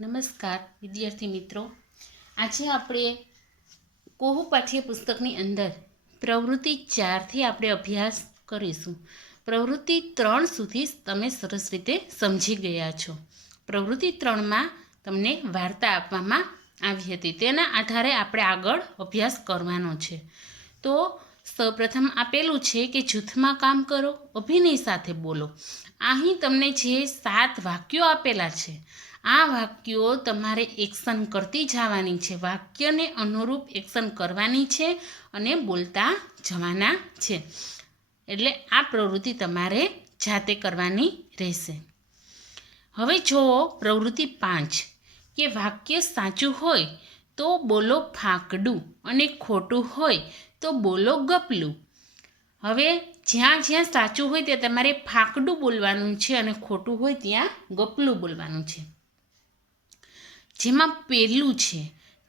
નમસ્કાર વિદ્યાર્થી મિત્રો, આજે આપણે કોહુ પાઠ્યપુસ્તકની અંદર પ્રવૃત્તિ 4થી આપણે અભ્યાસ કરીશું. પ્રવૃત્તિ 3 સુધી તમે સરસ રીતે સમજી ગયા છો. પ્રવૃત્તિ 3માં તમને વાર્તા આપવામાં આવી હતી, તેના આધારે આપણે આગળ અભ્યાસ કરવાનો છે. તો સૌપ્રથમ આપેલું છે કે જૂથમાં કામ કરો, અભિનય સાથે બોલો. અહીં તમને જે 7 વાક્યો આપેલા છે, આ વાક્યો તમારે એક્શન કરતી જવાની છે, વાક્યને અનુરૂપ એક્શન કરવાની છે અને બોલતા જવાના છે. એટલે આ પ્રવૃત્તિ તમારે જાતે કરવાની રહેશે. હવે જુઓ પ્રવૃત્તિ 5 કે વાક્ય સાચું હોય તો બોલો ફાકડું અને ખોટું હોય તો બોલો ગપલું. હવે જ્યાં જ્યાં સાચું હોય ત્યાં તમારે ફાકડું બોલવાનું છે અને ખોટું હોય ત્યાં ગપલું બોલવાનું છે. જેમાં પહેલું છે,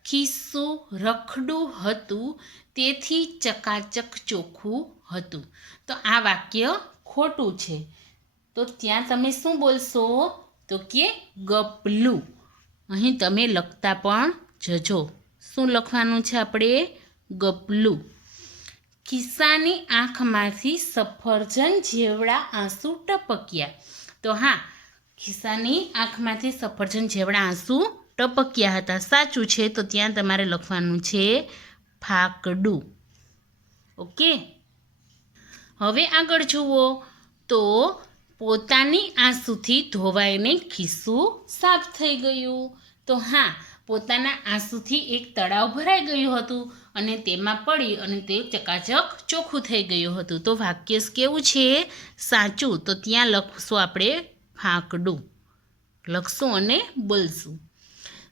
ખિસ્સું રખડું હતું તેથી ચકાચક ચોખ્ખું હતું. તો આ વાક્ય ખોટું છે, તો ત્યાં તમે શું બોલશો? તો કે ગપલું. અહીં તમે લખતા પણ જજો. શું લખવાનું છે આપણે? ગપલું. ખિસ્સાની આંખમાંથી સફરજન જેવડા આંસુ ટપક્યા. તો હા, ખિસ્સાની આંખમાંથી સફરજન જેવડા આંસુ ટપક્યા હતા, સાચું છે. તો ત્યાં તમારે લખવાનું છે ફાકડું. ઓકે, હવે આગળ જુઓ. તો પોતાની આંસુથી ધોવાઈને ખિસ્સું સાફ થઈ ગયું. તો હા, પોતાના આંસુથી એક તળાવ ભરાઈ ગયું હતું અને તેમાં પડી અને તે ચકાચક ચોખ્ખું થઈ ગયું હતું. તો વાક્ય કેવું છે? સાચું. તો ત્યાં લખશું આપણે ફાકડું. લખશું અને બોલશું.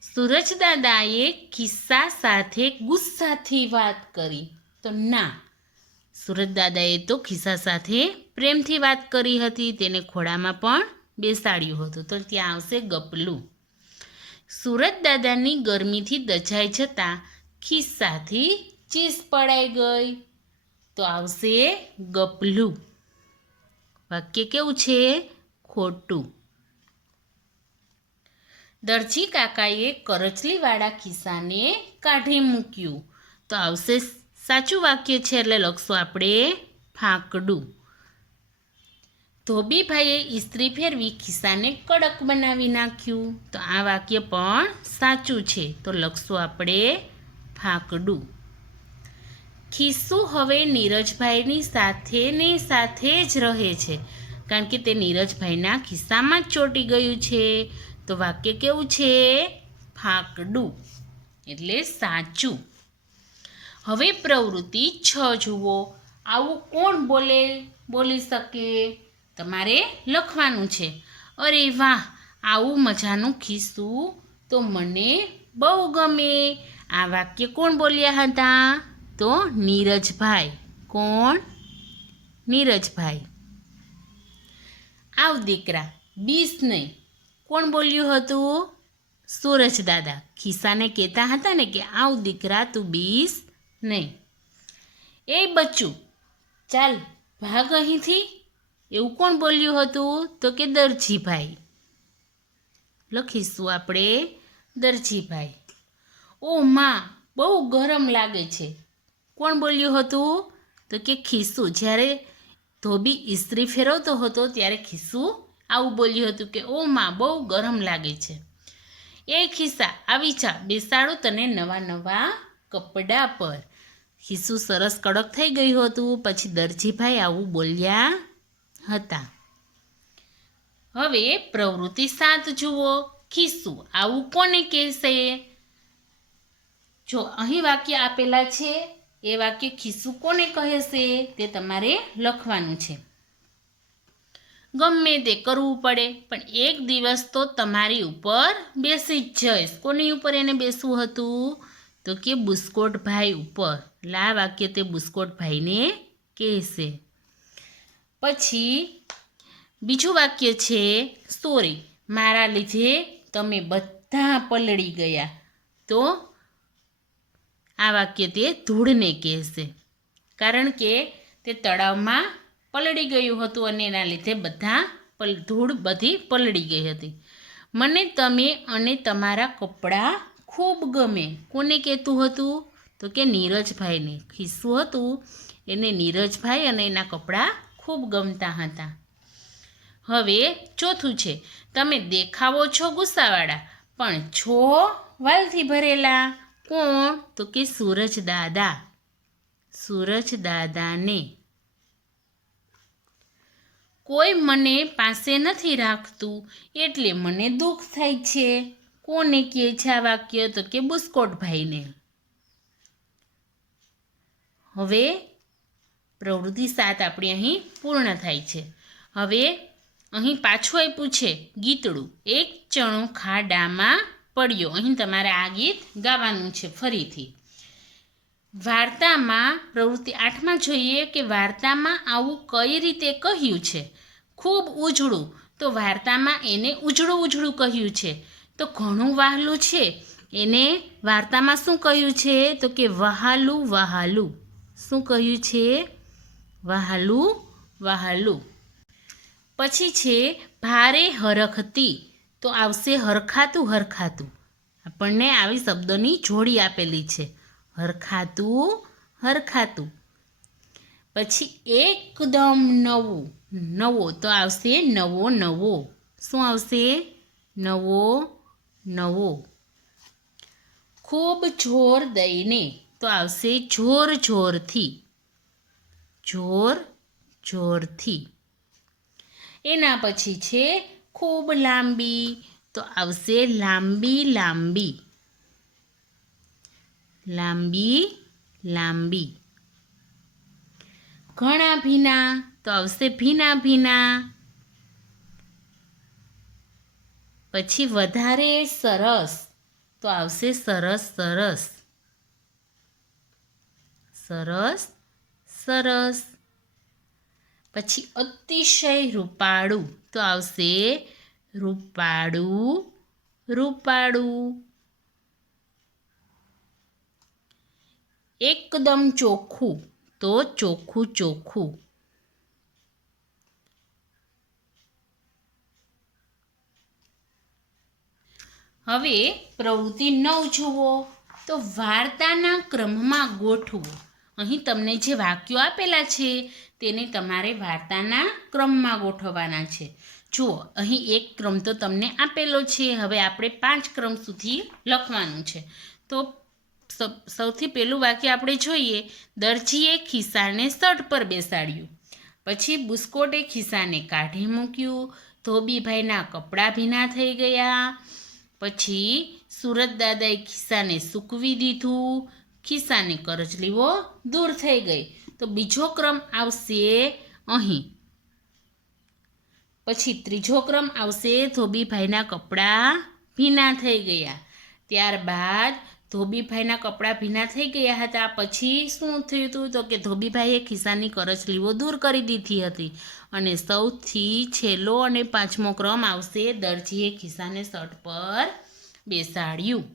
સૂરજદાદાએ ખિસ્સા સાથે ગુસ્સાથી વાત કરી. તો ના, સૂરજદાદાએ તો ખિસ્સા સાથે પ્રેમથી વાત કરી હતી, તેને ખોળામાં પણ બેસાડ્યું હતું. તો ત્યાં આવશે ગપલું. સૂરજદાદાની ગરમીથી દઝાઈ જતાં ખિસ્સાથી ચીસ પડાઈ ગઈ. તો આવશે ગપલું. વાક્ય કેવું છે? ખોટું. દરજી કાકાએ કરચલીવાળા ખિસ્સાને કાઢી મૂક્યું. તો આવશે સાચું વાક્ય છે, એટલે લખશું આપણે ફાકડું. ધોબીભાઈએ ઇસ્ત્રી ફેરવી ખિસ્સાને કડક બનાવી નાખ્યું. તો આ વાક્ય પણ સાચું છે, તો લખશું આપણે ફાકડું. ખિસ્સું હવે નીરજભાઈની સાથે જ રહે છે, કારણ કે તે નીરજભાઈના ખિસ્સામાં જ ચોંટી ગયું છે. તો વાક્ય કેવું છે? ફાકડું, એટલે સાચું. હવે પ્રવૃત્તિ 6 જુઓ. આવું કોણ બોલી શકે? તમારે લખવાનું છે. અરે વાહ, આવું મજાનું ખિસ્સું તો મને બહુ ગમે. આ વાક્ય કોણ બોલ્યા હતા? તો નીરજભાઈ. કોણ? નીરજભાઈ. આવ દીકરા, બીસ નહીં. કોણ બોલ્યું હતું? સૂરજદાદા. ખિસ્સાને કહેતા હતા ને કે આવ દીકરા, તું બીસ નહીં. એ બચ્ચું, ચાલ ભાગ અહીંથી. એવું કોણ બોલ્યું હતું? તો કે દરજીભાઈ. લખીશું આપણે દરજીભાઈ. ઓ માં, બહુ ગરમ લાગે છે. કોણ બોલ્યું હતું? તો કે ખિસ્સું. જ્યારે ધોબી ઇસ્ત્રી ફેરવતો હતો ત્યારે ખિસ્સું આવું બોલ્યું હતું કે ઓ માં, બહુ ગરમ લાગે છે. એ ખિસ્સા, આવી જા, બેસાડું તને નવા નવા કપડાં પર. ખિસ્સું સરસ કડક થઈ ગયું હતું, પછી દરજીભાઈ આવું બોલ્યા હતા. હવે પ્રવૃત્તિ 7 જુઓ. ખિસ્સું આવું કોને કહેશે? જો અહીં વાક્ય આપેલા છે, એ વાક્ય ખિસ્સું કોને કહેશે તે તમારે લખવાનું છે. ગમે તે કરવું પડે, પણ એક દિવસ તો તમારી ઉપર બેસી જ જઈશ. કોની ઉપર એને બેસવું હતું? તો કે બુસ્કોટભાઈ ઉપર. આ વાક્ય તે બુસ્કોટભાઈને કહેશે. પછી બીજું વાક્ય છે, સોરી, મારા લીધે તમે બધા પલળી ગયા. તો આ વાક્ય તે ધૂળને કહેશે, કારણ કે તે તળાવમાં પલળી ગયું હતું અને એના લીધે ધૂળ બધી પલળી ગઈ હતી. મને તમે અને તમારા કપડાં ખૂબ ગમે. કોને કહેતું હતું? તો કે નીરજભાઈને. ખિસ્સું હતું એને નીરજભાઈ અને એના કપડાં ખૂબ ગમતા હતા. હવે ચોથું છે, તમે દેખાવો છો ગુસ્સાવાળા પણ છો વાલથી ભરેલા. કોણ? તો કે સૂરજ દાદા. સૂરજ દાદાને. કોઈ મને પાસે નથી રાખતું એટલે મને દુઃખ થાય છે. કોને કહે છે આ વાક્ય? તો કે બુસ્કોટભાઈને. હવે પ્રવૃત્તિ 7 આપણી અહીં પૂર્ણ થાય છે. હવે અહીં પાછું આપ્યું છે ગીતડું. એક ચણો ખાડામાં પડ્યો. અહીં તમારે આ ગીત ગાવાનું છે ફરીથી. વાર્તામાં પ્રવૃત્તિ 8માં જોઈએ કે વાર્તામાં આવું કઈ રીતે કહ્યું છે. ખૂબ ઉજળું, તો વાર્તામાં એને ઉજળું ઉજળું કહ્યું છે. તો ઘણું વહાલું છે, એને વાર્તામાં શું કહ્યું છે? તો કે વહાલું વહાલું. શું કહ્યું છે? વહાલું વહાલું. પછી છે ભારે હરખતી, તો આવશે હરખાતું હરખાતું. આપણને આવી શબ્દોની જોડી આપેલી છે. હરખાતું હરખાતું. પછી એકદમ નવું, નવો, તો આવશે નવો નવો. શું આવશે? નવો નવો. ખૂબ જોર દઈને, તો આવશે જોર જોરથી. જોર જોરથી. એના પછી છે ખૂબ લાંબી, તો આવશે લાંબી લાંબી. લાંબી લાંબી. ઘણા ભીના, તો આવશે ભીના ભીના. પછી વધારે સરસ, તો આવશે સરસ સરસ. સરસ સરસ. પછી અતિશય રૂપાળું, તો આવશે રૂપાળું રૂપાળું. એકદમ ચોખ્ખું, તો ચોખ્ખું ચોખ્ખું. હવે પ્રવૃત્તિ 9 જુઓ. તો વાર્તાના ક્રમમાં ગોઠવો. અહીં તમને જે વાક્યો આપેલા છે તેને તમારે વાર્તાના ક્રમમાં ગોઠવવાના છે. જુઓ, અહીં એક ક્રમ તો તમને આપેલો છે. હવે આપણે 5 ક્રમ સુધી લખવાનું છે. તો સૌથી પહેલું વાક્ય આપણે જોઈએ. દરજીએ ખિસ્સાને શર્ટ પર બેસાડ્યું. પછી બુસ્કોટે ખિસ્સાને કાઢી મૂક્યું. ધોબીભાઈના કપડાં ભીના થઈ ગયા. પછી સુરત દાદાએ ખિસ્સાને સૂકવી દીધું. ખિસ્સાની કરચલીઓ દૂર થઈ ગઈ. તો બીજો ક્રમ આવશે અહીં. પછી ત્રીજો ક્રમ આવશે ધોબીભાઈના કપડાં ભીના થઈ ગયા. ત્યારબાદ ધોબીભાઈના કપડાં ભીના થઈ ગયા હતા. પછી શું થયું હતું? તો કે ધોબીભાઈએ ખિસ્સાની કરચલીઓ દૂર કરી દીધી હતી. અને સૌથી છેલ્લો અને 5મો ક્રમ આવશે દરજીએ ખિસ્સાને શર્ટ પર બેસાડ્યું.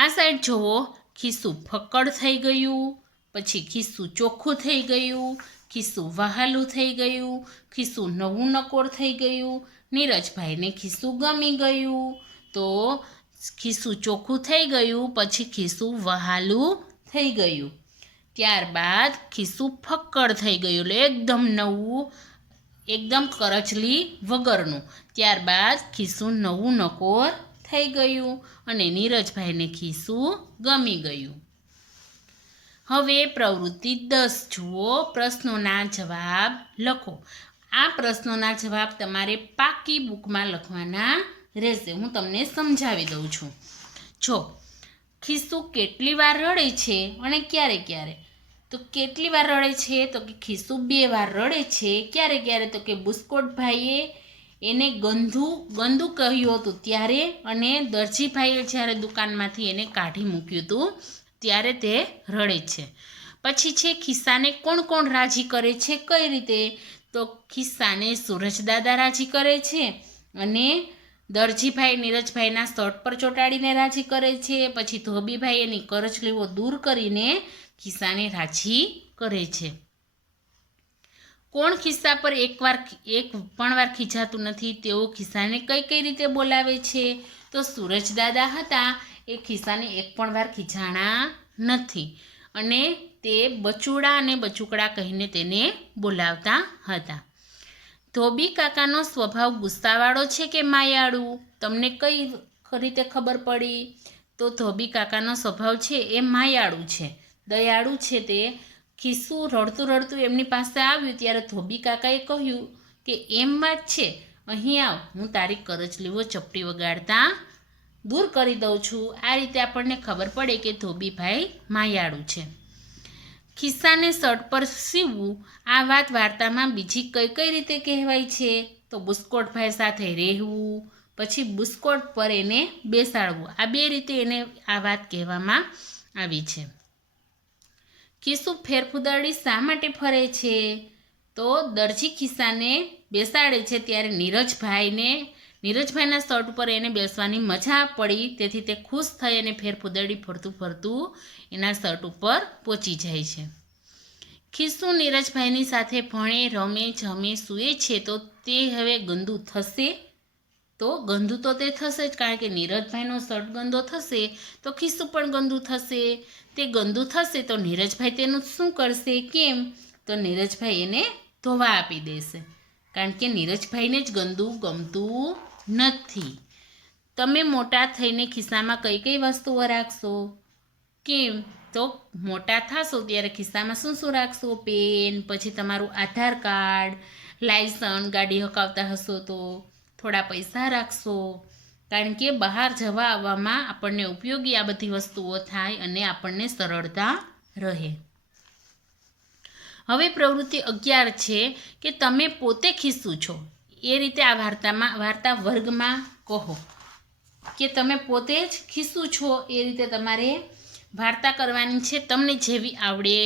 આ સાઈડ જુઓ. ખિસ્સું ફક્કડ થઈ ગયું. પછી ખિસ્સું ચોખ્ખું થઈ ગયું. ખિસ્સું વહાલું થઈ ગયું. ખિસ્સું નવું નકોર થઈ ગયું. નીરજભાઈને ખિસ્સું ગમી ગયું. તો ખિસ્સું ચોખ્ખું થઈ ગયું. પછી ખિસ્સું વહાલું થઈ ગયું. ત્યારબાદ ખિસ્સું ફક્કડ થઈ ગયું, એટલે એકદમ નવું, એકદમ કરચલી વગરનું. ત્યારબાદ ખિસ્સું નવું નકોર થઈ ગયું અને નીરજભાઈને ખિસ્સું ગમી ગયું. હવે પ્રવૃત્તિ 10 જુઓ. પ્રશ્નોના જવાબ લખો. આ પ્રશ્નોના જવાબ તમારે પાકી બુકમાં લખવાના રહેશે. હું તમને સમજાવી દઉં છું. જો ખિસ્સું કેટલી વાર રડે છે અને ક્યારે ક્યારે? તો કેટલી વાર રડે છે? તો કે ખિસ્સું 2 વાર રડે છે. ક્યારે ક્યારે? તો કે બુસ્કોટભાઈએ એને ગંદુ કહ્યું હતું ત્યારે, અને દરજીભાઈએ જ્યારે દુકાનમાંથી એને કાઢી મૂક્યું હતું ત્યારે તે રડે છે. પછી છે ખિસ્સાને કોણ કોણ રાજી કરે છે? કઈ રીતે? તો ખિસ્સાને સૂરજદાદા રાજી કરે છે અને દરજીભાઈ નીરજભાઈના શર્ટ પર ચોંટાડીને રાજી કરે છે. પછી ધોબીભાઈ એની કરચલીઓ દૂર કરીને ખિસ્સાને રાજી કરે છે. કોણ ખિસ્સા પર એક પણ વાર ખીજાતું નથી? તેઓ ખિસ્સાને કઈ કઈ રીતે બોલાવે છે? તો સૂરજદાદા હતા એ ખિસ્સાને એક પણ વાર ખીજાણા નથી અને તે બચુડા અને બચુકડા કહીને તેને બોલાવતા હતા. ધોબી કાકાનો સ્વભાવ ગુસ્સાવાળો છે કે માયાળુ? તમને કઈ રીતે ખબર પડી? તો ધોબી કાકાનો સ્વભાવ છે એ માયાળુ છે, દયાળુ છે. તે ખિસ્સું રડતું રડતું એમની પાસે આવ્યું ત્યારે ધોબી કાકાએ કહ્યું કે એમ વાત છે, અહીં આવ, હું તારી કરચલીઓ ચપટી વગાડતા દૂર કરી દઉં છું. આ રીતે આપણને ખબર પડે કે ધોબીભાઈ માયાળુ છે. ખિસ્સાને શર્ટ પર સીવવું, આ વાત વાર્તામાં બીજી કઈ કઈ રીતે કહેવાય છે? તો બુસ્કોટભાઈ સાથે રહેવું, પછી બુસ્કોટ પર એને બેસાડવું, આ બે રીતે એને આ વાત કહેવામાં આવી છે. ખિસ્સું ફેરફુદરડી શા માટે ફરે છે? તો દરજી ખિસ્સાને બેસાડે છે ત્યારે નીરજભાઈના શર્ટ ઉપર એને બેસવાની મજા પડી, તેથી તે ખુશ થઈ અને ફેરફુદરડી ફરતું ફરતું એના શર્ટ ઉપર પહોંચી જાય છે. ખિસ્સું નીરજભાઈની સાથે ભણે, રમે, જમે, સૂએ છે તો તે હવે ગંદુ થશે? તો ગંદુ તો તે થશે જ, કારણ કે નીરજભાઈનો શર્ટ ગંદો થશે તો ખિસ્સું પણ ગંદુ થશે. તે ગંદુ થશે તો નીરજભાઈ તેનું શું કરશે? કેમ? તો નીરજભાઈ એને ધોવા આપી દેશે, કારણ કે નીરજભાઈને જ ગંદુ ગમતું નથી. તમે મોટા થઈને ખિસ્સામાં કઈ કઈ વસ્તુઓ રાખશો? કેમ? તો મોટા થશો ત્યારે ખિસ્સામાં શું શું રાખશો? પેન, પછી તમારું આધાર કાર્ડ, લાયસન્સ, ગાડી હકાવતા હશો તો થોડા પૈસા રાખશો, કારણ કે બહાર જવા આવવામાં આપણને ઉપયોગી આ બધી વસ્તુઓ થાય અને આપણને સરળતા રહે. હવે પ્રવૃત્તિ 11 છે કે તમે પોતે ખિસ્સું છો, એ રીતે આ વાર્તા વર્ગમાં કહો કે તમે પોતે જ ખિસ્સું છો. એ રીતે તમારે વાર્તા કરવાની છે, તમને જેવી આવડે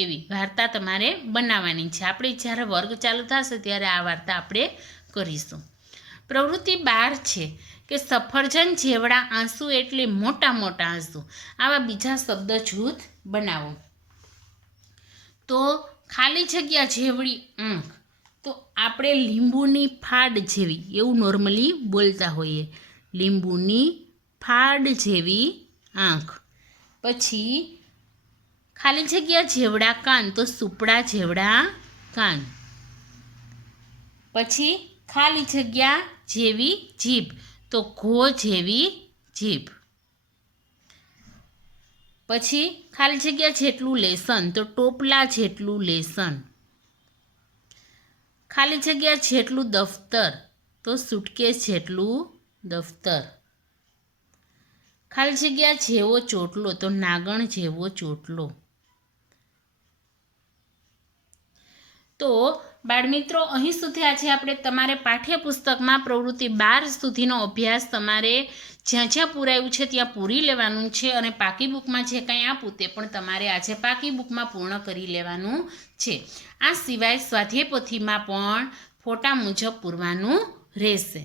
એવી વાર્તા તમારે બનાવવાની છે. આપણે જ્યારે વર્ગ ચાલુ થશે ત્યારે આ વાર્તા આપણે કરીશું. પ્રવૃત્તિ 12 છે કે સફરજન જેવડા આંસુ એટલે મોટા મોટા આંસુ, આવા બીજા શબ્દ જૂથ બનાવો. તો ખાલી જગ્યા જેવડી આંખ, તો આપણે લીંબુની ફાડ જેવી એવું નોર્મલી બોલતા હોઈએ, લીંબુની ફાડ જેવી આંખ. પછી ખાલી જગ્યા જેવડા કાન, તો સુપડા જેવડા કાન. પછી ખાલી જગ્યા જેવી જીભ, તો ઘો જેવી જીભ. પછી ખાલી જગ્યા જેટલું લેસન, તો ટોપલા જેટલું લેસન. ખાલી જગ્યા જેટલું દફતર, તો સુટકેસ જેટલું દફતર. ખાલી જગ્યા જેવો ચોટલો, તો નાગણ જેવો ચોટલો. તો બાળમિત્રો, અહીં સુધી આજે આપણે તમારે પાઠ્યપુસ્તકમાં પ્રવૃત્તિ 12 સુધીનો અભ્યાસ તમારે જ્યાં જ્યાં પૂરાયું છે ત્યાં પૂરી લેવાનું છે, અને પાકી બુકમાં જે કંઈ આપું તે પણ તમારે આજે પાકી બુકમાં પૂર્ણ કરી લેવાનું છે. આ સિવાય સ્વાધ્યાય પોથીમાં પણ ફોટા મુજબ પૂરવાનું રહેશે.